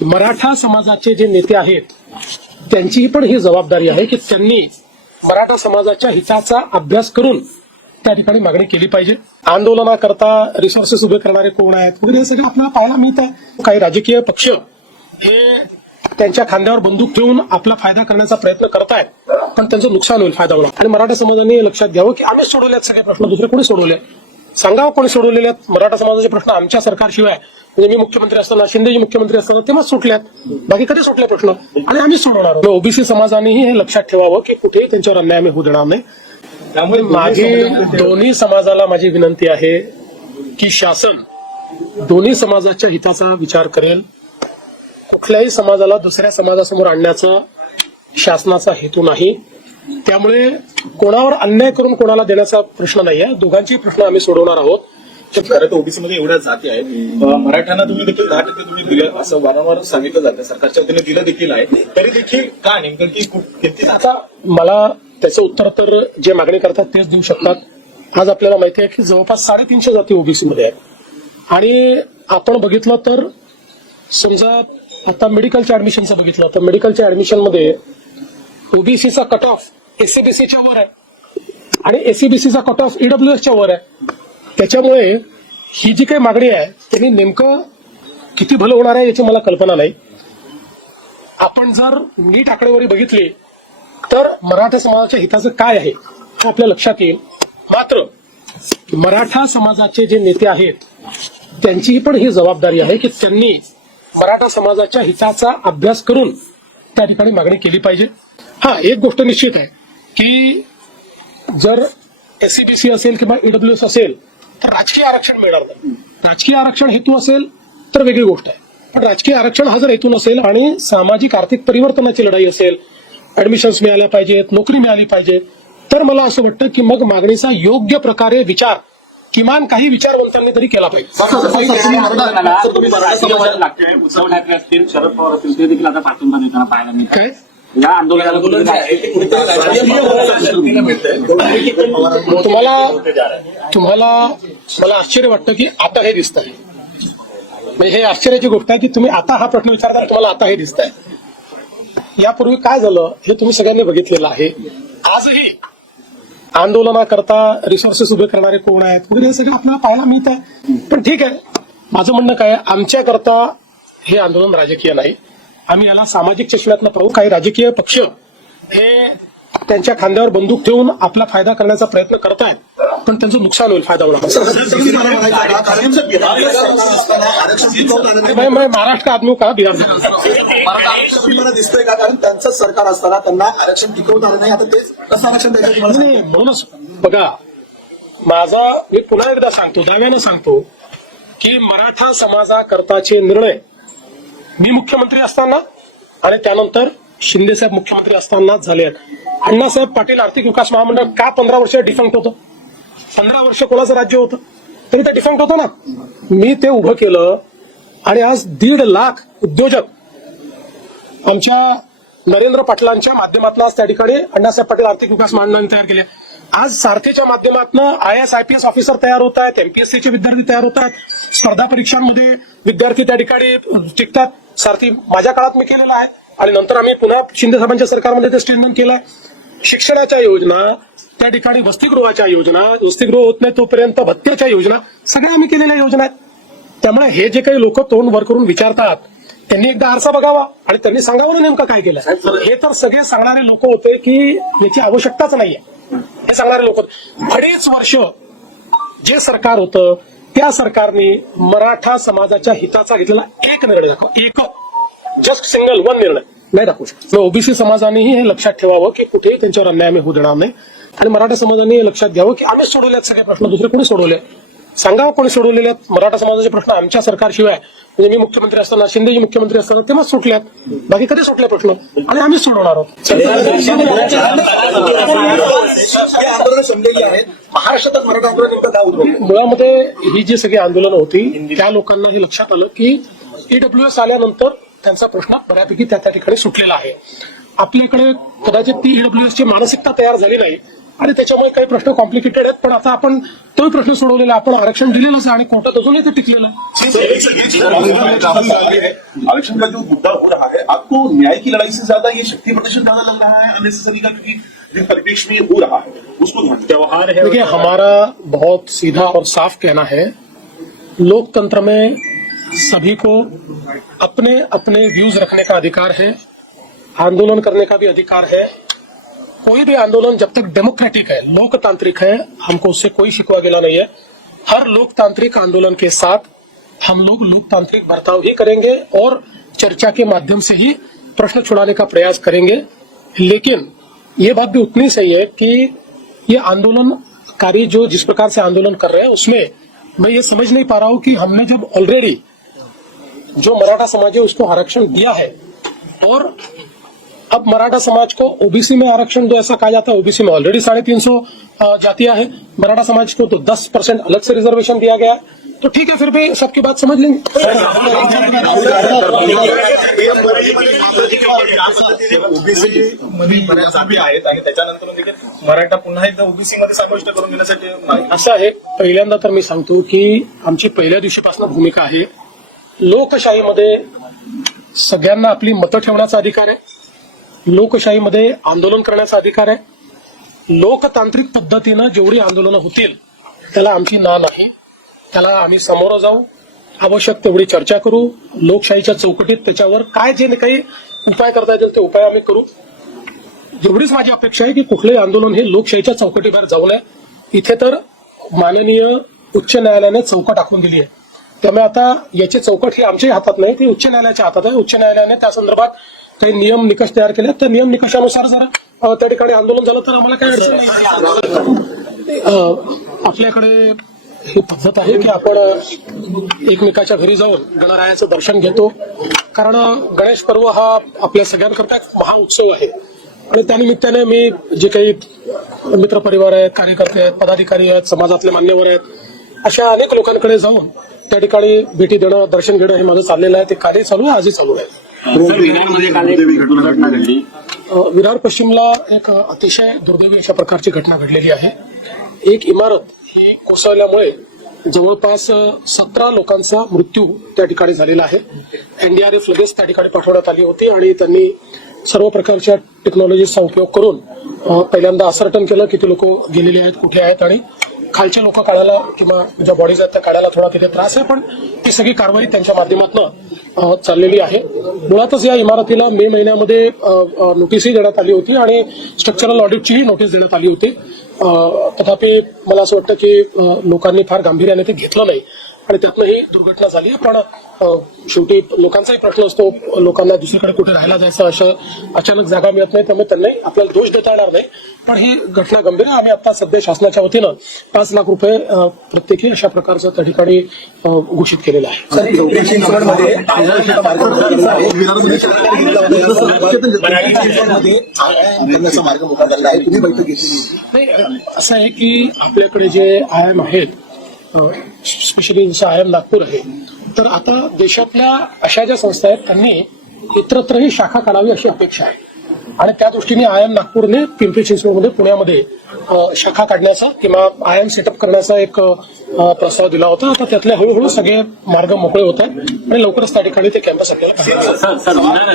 मराठा समाजाचे जे नेते आहेत त्यांचीही पण ही जबाबदारी आहे की त्यांनी मराठा समाजाच्या हिताचा अभ्यास करून त्या ठिकाणी मागणी केली पाहिजे. आंदोलनाकरता रिसोर्सेस उभे करणारे कोण आहेत वगैरे हे सगळं आपल्याला पाहायला मिळत आहे. काही राजकीय पक्ष हे त्यांच्या खांद्यावर बंदूक ठेवून आपला फायदा करण्याचा प्रयत्न करतायत पण त्यांचं नुकसान होईल फायदा होणार आणि मराठा समाजाने लक्षात घ्यावं की आम्ही सोडवल्यात सगळे प्रश्न दुसरे कोणी सोडवले? सांगावं कोणी सोडवलेले आहेत मराठा समाजाचे प्रश्न आमच्या सरकारशिवाय म्हणजे मी मुख्यमंत्री असताना शिंदेजी मुख्यमंत्री असताना तेव्हाच सुटल्यात. बाकी कधी सुटले प्रश्न? आणि आम्हीच सोडवणार ओबीसी समाजानेही हे लक्षात ठेवावं की कुठेही त्यांच्यावर अन्याय आम्ही होऊ देणार नाही. त्यामुळे माझी दोन्ही समाजाला माझी विनंती आहे की शासन दोन्ही समाजाच्या हिताचा विचार करेल. कुठल्याही समाजाला दुसऱ्या समाजासमोर आणण्याचा शासनाचा हेतू नाही. त्यामुळे कोणावर अन्याय करून कोणाला देण्याचा प्रश्न नाही आहे दोघांची प्रश्न आम्ही सोडवणार आहोत. खरं तर ओबीसी मध्ये एवढ्या जाती आहेत. मराठ्यांना तुम्ही देखील दहा टक्के तुम्ही दिलं असं वारंवार सांगितलं जातं. सरकारच्या वतीने दिलं देखील आहे. तरी देखील का नेमकं की किती आता मला त्याचं उत्तर तर जे मागणी करतात तेच देऊ शकतात. आज आपल्याला माहिती आहे की जवळपास साडेतीनशे जाती ओबीसी मध्ये आहेत. आणि आपण बघितलं तर समजा आता मेडिकलच्या ऍडमिशनचं बघितलं तर मेडिकलच्या ऍडमिशनमध्ये ओबीसीचा कट ऑफ एससीबीसीच्या वर आहे. आणि एससीबीसीचा कट ऑफ ईडब्ल्यूएसच्या वर आहे. त्याच्यामुळे ही जी काही मागणी आहे त्यांनी नेमकं किती भलं होणार आहे याची मला कल्पना नाही. आपण जर नीट आकडेवारी बघितली तर मराठा समाजाच्या हिताचं काय आहे हे आपल्या लक्षात येईल. मात्र मराठा समाजाचे जे नेते आहेत त्यांचीही पण ही जबाबदारी आहे की त्यांनी मराठा समाजाच्या हिताचा अभ्यास करून त्या ठिकाणी मागणी केली पाहिजे. हा एक गोष्ट निश्चित आहे की जर एससीबीसी असेल किंवा ईडब्ल्यूएस असेल तर राजकीय आरक्षण मिळणार नाही राजकीय आरक्षण हेतू असेल तर वेगळी गोष्ट आहे पण राजकीय आरक्षण हा जर हेतू नसेल आणि सामाजिक आर्थिक परिवर्तनाची लढाई असेल ऍडमिशन्स मिळाल्या पाहिजेत नोकरी मिळाली पाहिजे तर मला असं वाटतं की मग मागणीचा योग्य प्रकारे विचार किमान काही विचारवंतांनी तरी केला पाहिजे आंदोलनाला राजकीय वळण लागतंय उद्धव ठाकरे असतील शरद पवार असतील ते देखील आता पाठिंबा देताना पाहायला मिळत काय या आंदोलनाला तुम्हाला तुम्हाला मला आश्चर्य वाटतं की आता हे दिसत आहे म्हणजे हे आश्चर्याची गोष्ट आहे की तुम्ही आता हा प्रश्न विचारता तुम्हाला आता हे दिसत आहे यापूर्वी काय झालं? हे तुम्ही सगळ्यांनी बघितलेलं आहे. आजही आंदोलनाकरता रिसोर्सेस उभे करणारे कोण आहेत? वगैरे हे सगळं आपल्याला पाहायला मिळत आहे पण ठीक आहे. माझं म्हणणं काय आहे, आमच्याकरता हे आंदोलन राजकीय नाही. आम्ही याला सामाजिक चष्म्यातनं पाहू. काही राजकीय पक्ष हे त्यांच्या खांद्यावर बंदूक ठेवून आपला फायदा करण्याचा प्रयत्न करतायत पण त्यांचं नुकसान होईल फायदा होणार. महाराष्ट्र का आदमी हूं, कहा बिहार दिसतंय का? कारण त्यांचं सरकार असताना त्यांना आरक्षण टिकवता आलं नाही. आता तेच कसं आरक्षण द्यायचं तुम्हाला नाही नाही, म्हणूनच बघा माझा मी पुन्हा एकदा सांगतो दाव्यानं सांगतो की मराठा समाजाकरताचे निर्णय मी मुख्यमंत्री असताना आणि त्यानंतर शिंदे साहेब मुख्यमंत्री असतानाच झाले आहेत. अण्णासाहेब पाटील आर्थिक विकास महामंडळ का पंधरा वर्ष डिफंक्ट होतं? पंधरा वर्ष कोणाचं राज्य होतं? तरी ते डिफंक्ट होतं ना? मी ते उभं केलं आणि आज दीड लाख उद्योजक आमच्या नरेंद्र पाटलांच्या माध्यमातून आज त्या ठिकाणी अण्णासाहेब पाटील आर्थिक विकास महामंडळाने तयार केले. आज सारथीच्या माध्यमातून I S I P S officer तयार होत आहेत एमपीएससीचे विद्यार्थी तयार होत आहेत. स्पर्धा परीक्षांमध्ये विद्यार्थी त्या ठिकाणी टिकतात. सारथी माझ्या काळात मी केलेला आहे आणि नंतर आम्ही पुन्हा शिंदे साहेबांच्या सरकारमध्ये ते स्ट्रेंथन केलंय. शिक्षणाच्या योजना त्या ठिकाणी वसतिगृहाच्या योजना वसतिगृह होत नाही तोपर्यंत भत्त्याच्या योजना सगळ्या आम्ही केलेल्या योजना आहेत. त्यामुळे हे जे काही लोक तोंड वर करून विचारतात त्यांनी एकदा आरसा बघावा आणि त्यांनी सांगावं ना नेमकं काय केलं हे तर सगळे सांगणारे लोक होते की याची आवश्यकताच नाहीये. हे सांगणारे लोक अडीच वर्ष जे सरकार होतं त्या सरकारने मराठा समाजाच्या हिताचा घेतलेला एक निर्णय दाखवा. एक जस्ट सिंगल वन निर्णय. नाही दाखवू शकत. ओबीसी समाजानेही हे लक्षात ठेवावं की कुठेही त्यांच्यावर अन्याय आम्ही होऊ देणार नाही. आणि मराठा समाजाने हे लक्षात घ्यावं की आम्ही सोडवल्यात सगळे प्रश्न दुसरे कोणी सोडवले सांगावं कोणी सोडवलेले आहेत मराठा समाजाचे प्रश्न आमच्या सरकारशिवाय म्हणजे मी मुख्यमंत्री असताना शिंदेजी मुख्यमंत्री असताना तेव्हाच सुटल्यात. बाकी कधी सुटले प्रश्न? आणि आम्हीच सोडवणार आहोत. महाराष्ट्रातच मराठा आंदोलन मुळामध्ये ही जी सगळी आंदोलनं होती त्या लोकांना हे लक्षात आलं की ईडब्ल्यूएस आल्यानंतर त्यांचा प्रश्न बऱ्यापैकी त्या त्या ठिकाणी सुटलेला आहे. आपल्याकडे कदाचित ती ईडब्ल्यूएस ची मानसिकता तयार झाली नाही. आणि त्याच्यामुळे काही प्रश्न कॉम्प्लिकेटेड आहेत पण आता आपण तोही प्रश्न सोडवलेला आपण आरक्षण दिलेलंच आहे आणि कोर्टात अजूनही ते टिकलेलं आरक्षण का जो मुद्दा हो रहा है आपको न्याय की लड़ाई से ज़्यादा ये शक्ति प्रदर्शन ज़्यादा लग रहा है अननेसेसरी का क्योंकि जिस में हो रहा है उसको ध्यान है देखिए हमारा बहुत सीधा और साफ़ कहना है लोकतंत्र में सभी को अपने अपने व्यूज़ रखने का अधिकार है आंदोलन करने का भी अधिकार है कोई भी आंदोलन जब तक डेमोक्रेटिक है, लोकतांत्रिक है, हमको उससे कोई शिकवा गिला नहीं है। हर लोकतांत्रिक आंदोलन के साथ हम लोग लोकतांत्रिक बर्ताव ही करेंगे और चर्चा के माध्यम से ही प्रश्न छुड़ाने का प्रयास करेंगे। लेकिन ये बात भी उतनी सही है कि ये आंदोलनकारी जो जिस प्रकार से आंदोलन कर रहे हैं, उसमें मैं ये समझ नहीं पा रहा हूँ कि हमने जब ऑलरेडी जो मराठा समाज है, उसको आरक्षण दिया है और अब मराठा समाज को ओबीसी में आरक्षण दो ऐसा कहा जाता है। ओबीसी में ऑलरेडी साढ़े तीन सौ जातियां हैं। मराठा समाज को तो दस परसेंट अलग से रिजर्वेशन दिया गया है। तो ठीक है फिर भी सबकी बात समझ लेंगे। ओबीसी मध्ये बऱ्याच आहेत आणि त्याच्यानंतर देखील मराठा पुन्हा एकदा ओबीसी मध्ये समाविष्ट करून असं आहे पहिल्यांदा तर मी सांगतो की आमची पहिल्या दिवशीपासून भूमिका आहे. लोकशाहीमध्ये सगळ्यांना आपली मतं ठेवण्याचा अधिकार आहे. लोकशाहीमध्ये आंदोलन करण्याचा अधिकार आहे. लोकतांत्रिक पद्धतीनं जेवढी आंदोलनं होतील त्याला आमची ना नाही. त्याला आम्ही समोर जाऊ. आवश्यक तेवढी चर्चा करू. लोकशाहीच्या चौकटीत त्याच्यावर काय जे काही उपाय करता येतील ते उपाय आम्ही करू. एवढीच माझी अपेक्षा आहे की कुठलंही आंदोलन हे लोकशाहीच्या चौकटीबाहेर जाऊ नये. इथे तर माननीय उच्च न्यायालयाने चौकट आखून दिली आहे. त्यामुळे आता याची चौकट ही आमच्याही हातात नाही ती उच्च न्यायालयाच्या हातात आहे. उच्च न्यायालयाने त्या संदर्भात काही नियम निकष तयार केले आहेत. त्या नियम निकषानुसार जर त्या ठिकाणी आंदोलन झालं तर आम्हाला काय अडचण नाही. आपल्याकडे ही पद्धत आहे की आपण एकमेकाच्या घरी जाऊन गणरायाचं दर्शन घेतो. कारण गणेश पर्व हा आपल्या सगळ्यांकरता एक महाउत्सव आहे. आणि त्यानिमित्ताने मी जे काही मित्रपरिवार आहेत कार्यकर्ते आहेत पदाधिकारी आहेत समाजातले मान्यवर आहेत अशा अनेक लोकांकडे जाऊन त्या ठिकाणी भेटी देणं दर्शन घेणं हे माझं चाललेलं आहे. ते कार्य चालू आहे आजही चालू आहे. विरार पश्चिमला एक अतिशय दुर्दैवी अशा प्रकारची घटना घडलेली आहे. एक इमारत ही कोसळल्यामुळे जवळपास सतरा लोकांचा मृत्यू त्या ठिकाणी झालेला आहे. एनडीआरएफ लगेच त्या ठिकाणी पाठवण्यात आली होती आणि त्यांनी सर्व प्रकारच्या टेक्नॉलॉजीचा उपयोग करून पहिल्यांदा असर्टन केलं किती लोक गेलेले आहेत कुठे आहेत आणि खालचे लोक काढायला किंवा ज्या बॉडीज आहेत त्या काढायला थोडा तिथे त्रास आहे पण ती सगळी कारवाई त्यांच्या माध्यमातून चाललेली आहे. मुळातच या इमारतीला मे महिन्यामध्ये नोटीसही देण्यात आली होती आणि स्ट्रक्चरल ऑडिटचीही नोटीस देण्यात आली होती. तथापि मला असं वाटतं की लोकांनी फार गांभीर्याने ते घेतलं नाही. आणि त्यातनं ही दुर्घटना झाली पण शेवटी लोकांचाही प्रश्न असतो लोकांना दुसरीकडे कुठे राहायला जायचं असं अचानक जागा मिळत नाही त्यामुळे त्यांनाही आपल्याला दोष देता येणार नाही. पण ही घटना गंभीर आहे. आम्ही आता सध्या शासनाच्या वतीनं पाच लाख रुपये प्रत्येकी अशा प्रकारचं त्या ठिकाणी घोषित केलेलं आहे. असं आहे की आपल्याकडे जे आय एम आहेत स्पेशली जसं आय एम नागपूर आहे तर आता देशातल्या अशा ज्या संस्था आहेत त्यांनी इतरत्रही शाखा काढावी अशी अपेक्षा आहे. आणि त्या दृष्टीने आय एम नागपूरने पिंपरी चिंचवडमध्ये पुण्यामध्ये शाखा काढण्याचा किंवा आय एम सेटअप करण्याचा एक प्रस्ताव दिला होता. आता त्यातले हळूहळू सगळे मार्ग मोकळे होत आहेत आणि लवकरच त्या ठिकाणी ते कॅम्पस आपल्याला.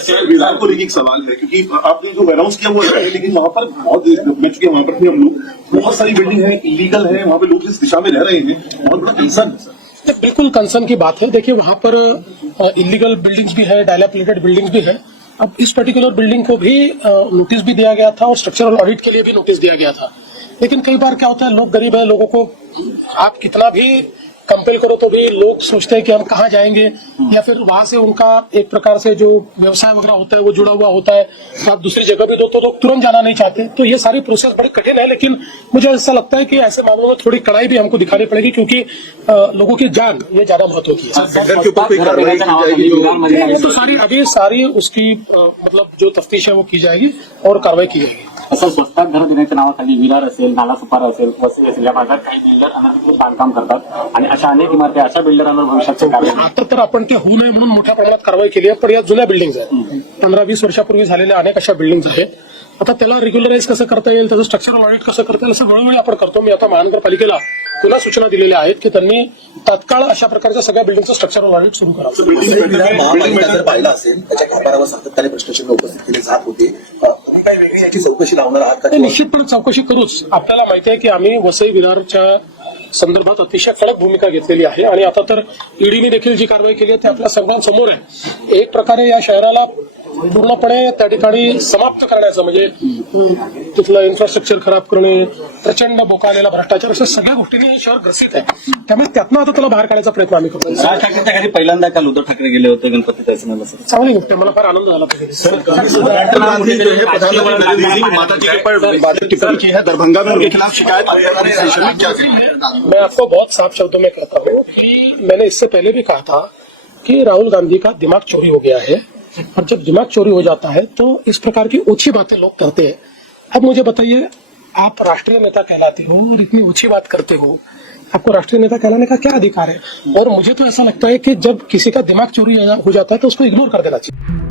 सर एक सवाल है क्योंकि आपने जो अनाउंस किया है लेकिन वहाँ पर बहुत मैं चुके वहाँ पर भी हम लोग बहुत सारी बिल्डिंग है इलीगल है वहाँ पे लोग जिस दिशा में रह रहे हैं बहुत बड़ा कंसर्न है सर। बिल्कुल कंसर्न की बात है। देखिए वहाँ पर इलीगल बिल्डिंग्स भी है डायलापिलेटेड बिल्डिंग्स भी है अब इस पर्टिकुलर बिल्डिंग को भी नोटिस भी दिया गया था और स्ट्रक्चरल ऑडिट के लिए भी नोटिस दिया गया था। लेकिन कई बार क्या होता है लोग गरीब है लोगों को आप कितना भी कंपेल करो तो भी लोग सोचते हैं कि हम कहाँ जाएँगे या फिर वहाँ से उनका एक प्रकार से जो व्यवसाय वगैरह होता है वो जुड़ा हुआ होता है तो आप दूसरी जगह भी दो तो लोग तुरंत जाना नहीं चाहते। तो ये सारी प्रोसेस बड़ी कठिन है लेकिन मुझे ऐसा लगता है कि ऐसे मामलों में थोड़ी कड़ाई भी हमको दिखानी पड़ेगी क्योंकि लोगों की जान ये ज़्यादा महत्व की है। वो तो सारी अभी सारी उसकी मतलब जो तफ्तीश है वो की जाएगी और कार्रवाई की जाएगी। असं स्वस्तात घरं देण्याच्या नावाखाली विरार असेल नालासोपारा असेल वसई असेल या भागात काही बिल्डर अनधिकृत बांधकाम करतात. आणि अशा अनेक इमारती अशा बिल्डरांवर भविष्याचे कार्य आता तर आपण ते होऊ नये म्हणून मोठ्या प्रमाणात कारवाई केली आहे पण या जुन्या बिल्डिंग आहेत. पंधरा वीस वर्षापूर्वी झालेल्या अनेक अशा बिल्डिंग आहेत. आता त्याला रेग्युलराईज कसं करता येईल त्याचं स्ट्रक्चरल ऑडिट कसं करता येईल असं वेळोवेळी आपण करतो. मी आता महानगरपालिकेला पुन्हा सूचना दिलेल्या आहेत की त्यांनी तात्काळ अशा प्रकारच्या सगळ्या बिल्डिंगचं स्ट्रक्चरल ऑडिट सुरू करावं महापालिका जर पाहिला असेल त्याच्या कारभारावर सातत्याने प्रश्नचिन्ह उपस्थित केले जात होते. अ, तुम्ही काही वेगळी याची चौकशी लावणार आहात का निश्चितपणे चौकशी करूच. आपल्याला माहिती आहे की आम्ही वसई विरारच्या संदर्भात अतिशय कडक भूमिका घेतलेली आहे. आणि आता तर ईडीने देखील जी कारवाई केली आहे ती आपल्या सर्वांसमोर आहे. एक प्रकारे या शहराला पूर्णपणे त्या ठिकाणी समाप्त करण्याचं म्हणजे तिथलं इन्फ्रास्ट्रक्चर खराब करणे प्रचंड बोकालेला भ्रष्टाचार अशा सगळ्या गोष्टींनी हे शहर ग्रसित आहे. त्यामुळे त्यातनं आता त्याला बाहेर काढायचा प्रयत्न आम्ही करतो राज ठाकरेंच्या घरी पहिल्यांदा काल उद्धव ठाकरे गेले होते गणपती दर्शनाला. सर चांगली गोष्ट आहे मला फार आनंद झाला है माता जी के ऊपर टिप्पणी की है दरभंगा उनके खिलाफ शिकायत है क्या? मैं आपको बहुत साफ शब्दों में कहता हूँ कि मैंने इससे पहले भी कहा था कि राहुल गांधी का दिमाग चोरी हो गया है। और जब दिमाग चोरी हो जाता है तो इस प्रकार की ऊँची बातें लोग करते हैं। अब मुझे बताइए, आप राष्ट्रीय नेता कहलाते हो और इतनी ऊँची बात करते हो। आपको राष्ट्रीय नेता कहलाने का क्या अधिकार है? और मुझे तो ऐसा लगता है कि जब किसी का दिमाग चोरी हो जाता है तो उसको इग्नोर कर देना चाहिए।